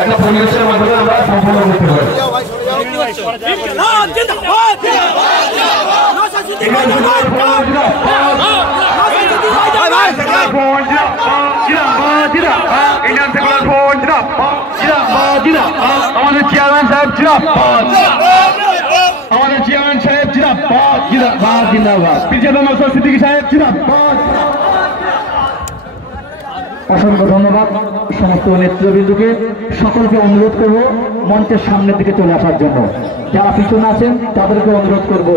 একটা পরিবেশের মাধ্যমে আমরা সম্পন্ন করতে পারি। আমাদের চেয়ারম্যান সাহেব জিন্দাবাদ, আমাদের চেয়ারম্যান সাহেব জিন্দাবাদ, জিন্দাবাদ, জিন্দাবাদ। পিরজাদা নওশাদ সিদ্দিকী সাহেব জিন্দাবাদ। অসংখ্য ধন্যবাদ সমস্ত নেতৃবৃন্দকে। সকলকে অনুরোধ করব মঞ্চের সামনের দিকে চলে আসার জন্য। যারা পিছনে আছেন তাদেরকে অনুরোধ করব